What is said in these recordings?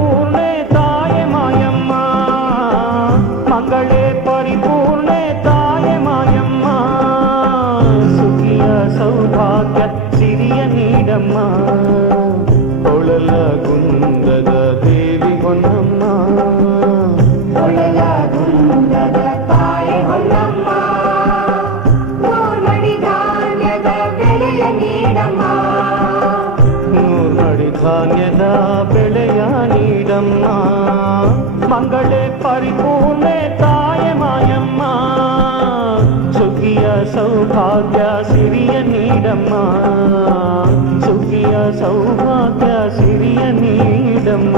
ಪರಿಪೂರ್ಣೆ ತಾಯೆ ಮಾಯಮ್ಮ, ಮಂಗಳೇ ಪರಿಪೂರ್ಣೆ ತಾಯೆ ಮಾಯಮ್ಮ, ಸುಖಿಯ ಸೌಭಾಗ್ಯ ಸಿರಿಯ ನೀಡಮ್ಮ, ಕೊಳಲ ಗುಂದದ ದೇವಿ ಹೊನ್ನಮ್ಮ, ಕೊಳಲ ಗುಂದದ ತಾಯಿ ಹೊನ್ನಮ್ಮ, ನೂರ್ಮಡಿ ಧಾನ್ಯದ ಬೆಳೆಯ ನೀಡಮ್ಮ, ನೂರ್ಮಡಿ ಧಾನ್ಯದ ಬೆಳೆಯ ನೀಡಮ್ಮ, ಮಂಗಳೇ ಪರಿಪೂರ್ಣೆ ತಾಯೆ ಮಾಯಮ್ಮ, ಸುಖಿಯ ಸೌಭಾಗ್ಯ ಸಿರಿಯ ನೀಡಮ್ಮ, ಸುಖಿಯ ಸೌಭಾಗ್ಯ ಸಿರಿಯ ನೀಡಮ್ಮ.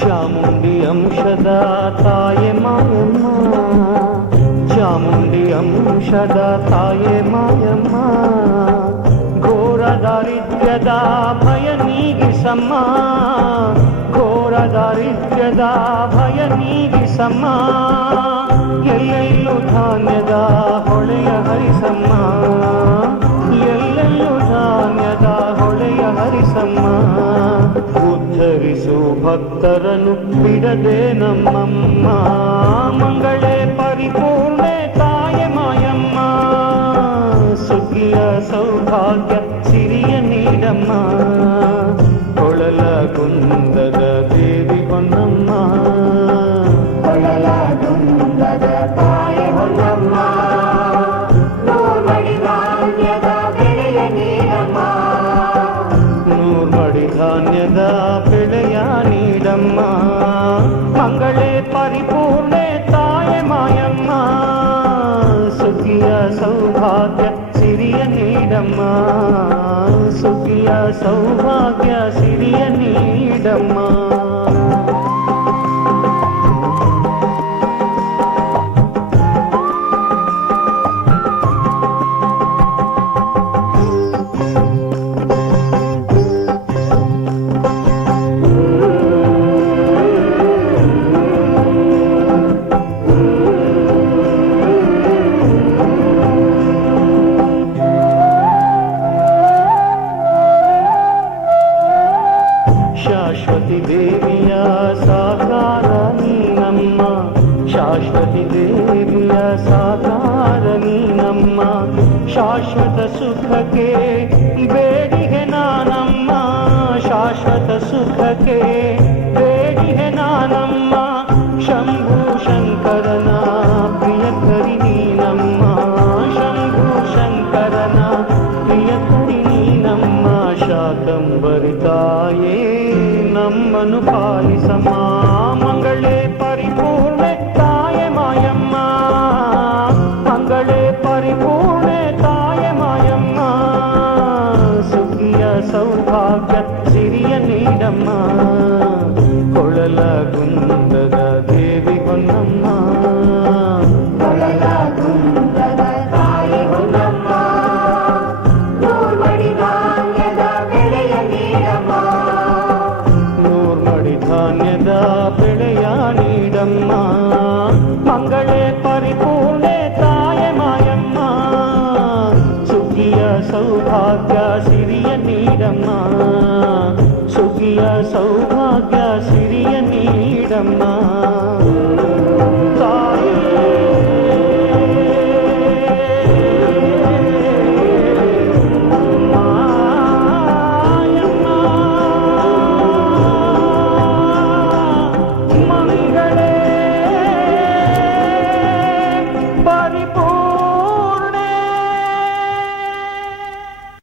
ಚಾಮುಂಡಿ ಅಂಶದ ತಾಯೆ ಮಾಯಮ್ಮ, ಚಾಮುಂಡಿ ಅಂಶದ ತಾಯೆ ಮಾಯಮ್ಮ, ಘೋರ ದಾರಿದ್ರ್ಯದ ಭಯ ನೀಗಿಸಮ್ಮ, ಘೋರ ದಾರಿದ್ರ್ಯದ ಭಯ ನೀಗಿಸಮ್ಮ, ಎಲ್ಲೆಲ್ಲೂ ಧಾನ್ಯದ ಹೊಳೆಯ ಹರಿಸಮ್ಮ, ಎಲ್ಲೆಲ್ಲೂ ಧಾನ್ಯದ ಹೊಳೆಯ ಹರಿಸಮ್ಮ, ಉದ್ಧರಿಸು ಭಕ್ತರನ್ನು ಬಿಡದೆ ನಮ್ಮಮ್ಮ, ಮಂಗಳೇ ಪರಿಪೂರ್ಣೆ ತಾಯೆ ಮಾಯಮ್ಮ, ಸುಖಿಯ ಸೌಭಾಗ್ಯ ಸಿರಿಯ ನೀಡಮ್ಮ, ಕೊಳಲ ಗುಂದದ ದೇವಿ ಹೊನ್ನಮ್ಮ, ಕೊಳಲ ಗುಂದದ ತಾಯಿ ಹೊನ್ನಮ್ಮ, ನೂರ್ಮಡಿ ಧಾನ್ಯದ ಬೆಳೆಯ ನೀಡಮ್ಮ, ನೂರ್ಮಡಿ ಧಾನ್ಯದ ಬೆಳೆಯ ನೀಡಮ್ಮ, ಮಂಗಳೇ ಪರಿಪೂರ್ಣೆ ತಾಯೆ ಮಾಯಮ್ಮ, ಸುಖಿಯ ಸೌಭಾಗ್ಯ ಸಿರಿಯ ನೀಡಮ್ಮ, ಸುಖಿಯ ಸೌಭಾಗ್ಯ ಸಿರಿಯ ನೀಡಮ್ಮ. ಶಾಶ್ವತಿ ದೇವಿಯ ಸಾಕಾರ ನೀನಮ್ಮ, ಶಾಶ್ವತಿ ದೇವಿಯ ಸಾಕಾರ ನೀನಮ್ಮ, ಶಾಶ್ವತ ಸುಖಕ್ಕೆ ಬೇಡಿಗೆ ನಾನಮ್ಮ, ಶಾಶ್ವತ ಸುಖಕ್ಕೆ ಬೇಡಿಗೆ ನಾನಮ್ಮ, ಶಂಭು ಶಂಕರನ ಪ್ರಿಯಕರಿ ನೀನಮ್ಮ, ಶಂಭು ಶಂಕರನ ಪ್ರಿಯಕರಿ ನೀನಮ್ಮ, ಶಾಕಂಬರಿ ತಾಯೇ ನಮ್ಮನ್ನು ಪಾಲಿಸಮ್ಮ, ಮಂಗಳೇ ಪರಿಪೂರ್ಣೆ ತಾಯೆ ಮಾಯಮ್ಮ, ಮಂಗಳೇ ಪರಿಪೂರ್ಣೆ ತಾಯೆ ಮಾಯಮ್ಮ, ಸುಖಿಯ ಸೌಭಾಗ್ಯ ಸಿರಿಯ ನೀಡಮ್ಮ, ಕೊಳಲ ಗುಂದದ ದೇವಿ ಹೊನ್ನಮ್ಮ, ಕೊಳಲ ಗುಂದದ ತಾಯಿ ಹೊನ್ನಮ್ಮ, ನೂರ್ಮಡಿ ಧಾನ್ಯದ ಬೆಳೆಯ ನೀಡಮ್ಮ, ನೂರ್ಮಡಿ ಧಾನ್ಯದ ಬೆಳೆಯ ನೀಡಮ್ಮ, ಮಂಗಳೇ ಪರಿಪೂರ್ಣೆ ತಾಯೆ ಮಾಯಮ್ಮ, ಸುಖಿಯ ಸೌಭಾಗ್ಯ ಸಿರಿಯ ನೀಡಮ್ಮ, ಸುಖಿಯ ಸೌಭಾಗ್ಯ ಸಿರಿಯ ನೀಡಮ್ಮ.